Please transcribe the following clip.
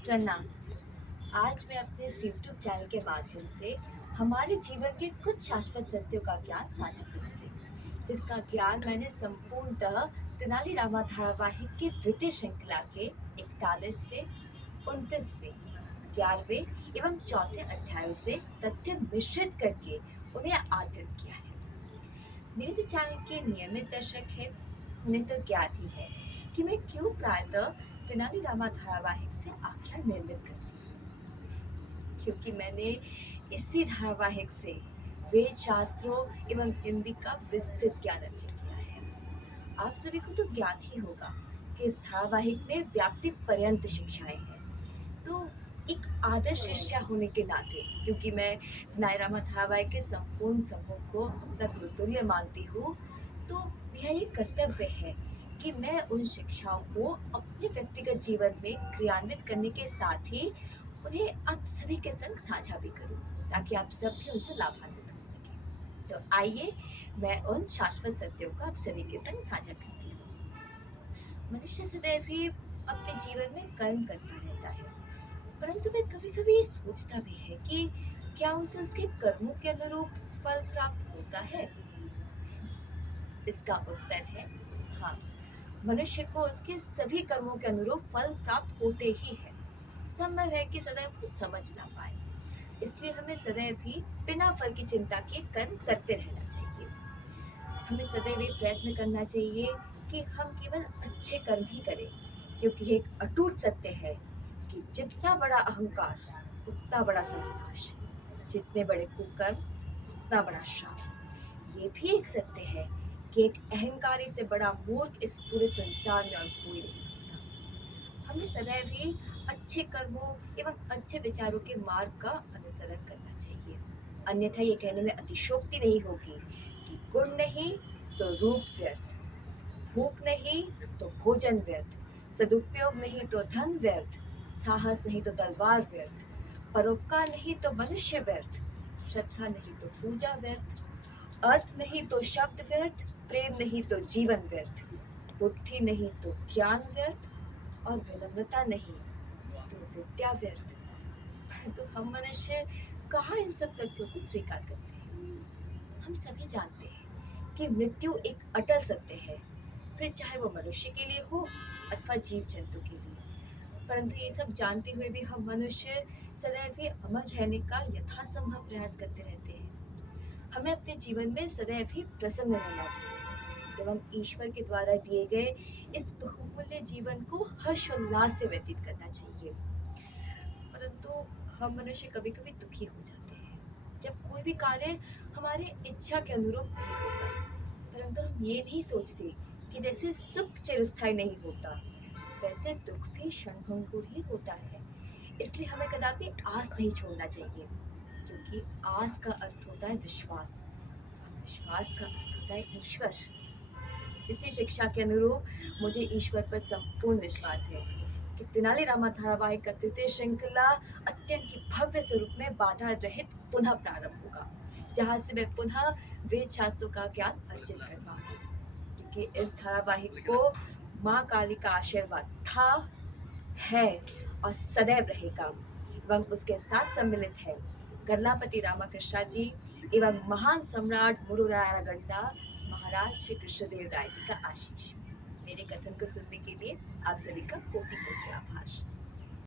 प्रणाम। आज मैं अपने इस यूट्यूब चैनल के माध्यम से हमारे जीवन के कुछ शाश्वत सत्यों का ज्ञान साझा करूंगी, जिसका ज्ञान मैंने संपूर्णतः तेनालीरामा धारावाहिक की द्वितीय श्रृंखला के 41वें, 29वें, 11वें एवं चौथे अध्यायों से तथ्य मिश्रित करके उन्हें आदृत किया है। मेरे जो चैनल के नियमित दर्शक हैं, उन्हें तो ज्ञात ही है कि मैं क्यों प्रायतः तेनालीरामा धारावाहिक से आख्यान निर्मित करती हूँ, क्योंकि मैंने इसी धारावाहिक से वेद शास्त्रों एवं हिंदी का विस्तृत ज्ञान अर्जित किया है। आप सभी को तो ज्ञात ही होगा कि इस धारावाहिक में व्याप्ति पर्यंत शिक्षाएं हैं। तो एक आदर्श शिष्या होने के नाते, क्योंकि मैं नायरामा धारावाहिक के संपूर्ण समूह को अपना गुरुतुल्य मानती हूँ, तो मेरा ये कर्तव्य है कि मैं उन शिक्षाओं को अपने व्यक्तिगत जीवन में क्रियान्वित करने के साथ ही उन्हें आप सभी के संग साझा भी करूँ, ताकि आप सब भी उनसे लाभान्वित हो सके। तो आइए, मैं उन शाश्वत सत्यों को आप सभी के संग साझा करती हूँ। मनुष्य सदैव ही अपने जीवन में कर्म करता रहता है, परंतु वह कभी-कभी ये सोचता भी है कि क्या उसे उसके कर्मों के अनुरूप फल प्राप्त होता है? इसका उत्तर है हाँ। मनुष्य को उसके सभी कर्मों के अनुरूप फल प्राप्त होते ही हैं। संभव है कि सदैव वो समझ ना पाए। इसलिए हमें सदैव ही बिना फल की चिंता के कर्म करते रहना चाहिए। हमें सदैव ये प्रयत्न करना चाहिए कि हम केवल अच्छे कर्म ही करें, क्योंकि ये एक अटूट सत्य है कि जितना बड़ा अहंकार उतना बड़ा सर्वनाश, जितने बड़े कुकर्म उतना बड़ा श्राप। ये भी एक सत्य है कि एक अहंकारी से बड़ा मूर्ख इस पूरे संसार में और कोई नहीं होता। हमें सदैव ही अच्छे कर्मों एवं अच्छे विचारों के मार्ग का अनुसरण करना चाहिए। अन्यथा ये कहने में अतिशोक्ति नहीं होगी कि गुण नहीं तो रूप व्यर्थ, भूख नहीं तो भोजन व्यर्थ, सदुपयोग नहीं तो धन व्यर्थ, साहस नहीं तो तलवार व्यर्थ, परोपकार नहीं तो मनुष्य व्यर्थ, श्रद्धा नहीं तो पूजा व्यर्थ, अर्थ नहीं तो शब्द व्यर्थ, प्रेम नहीं तो जीवन व्यर्थ, बुद्धि नहीं तो ज्ञान व्यर्थ, और विनम्रता नहीं तो विद्या व्यर्थ। तो हम मनुष्य कहाँ इन सब तथ्यों को स्वीकार करते हैं? हम सभी जानते हैं कि मृत्यु एक अटल सत्य है, फिर चाहे वो मनुष्य के लिए हो अथवा जीव जंतु के लिए। परंतु ये सब जानते हुए भी हम मनुष्य सदैव ही अमर रहने का यथासंभव प्रयास करते रहते हैं। हमें अपने जीवन में सदैव ही प्रसन्न रहना चाहिए एवं ईश्वर के द्वारा दिए गए इस बहुमूल्य जीवन को हर्षोल्लास से व्यतीत करना चाहिए। परंतु हम मनुष्य कभी-कभी दुखी हो जाते हैं जब कोई भी कार्य हमारे इच्छा के अनुरूप नहीं होता। परंतु हम ये नहीं सोचते कि जैसे सुख चिरस्थायी नहीं होता, वैसे दुख भी क्षणभंगुर ही होता है। इसलिए हमें कदापि आस नहीं छोड़ना चाहिए, क्योंकि आस का अर्थ होता है विश्वास, और विश्वास का अर्थ होता है ईश्वर। इसी शिक्षा के अनुरूप मुझे ईश्वर पर संपूर्ण विश्वास है कि तेनालीरामा धारावाहिक का तृतीय श्रृंखला अत्यंत ही भव्य स्वरूप में बाधा रहित पुनः प्रारंभ होगा, जहाँ से मैं पुनः वेद शास्त्रों का ज्ञान अर्जित कर पाऊंगी, क्योंकि इस धारावाहिक को माँ काली का आशीर्वाद था, है और सदैव रहेगा। एवं उसके साथ सम्मिलित है गल्लापति रामाकृष्णा जी एवं महान सम्राट मुरुरायगंडा महाराज श्री कृष्णदेव राय जी का आशीष। मेरे कथन को सुनने के लिए आप सभी का कोटि कोटि आभार।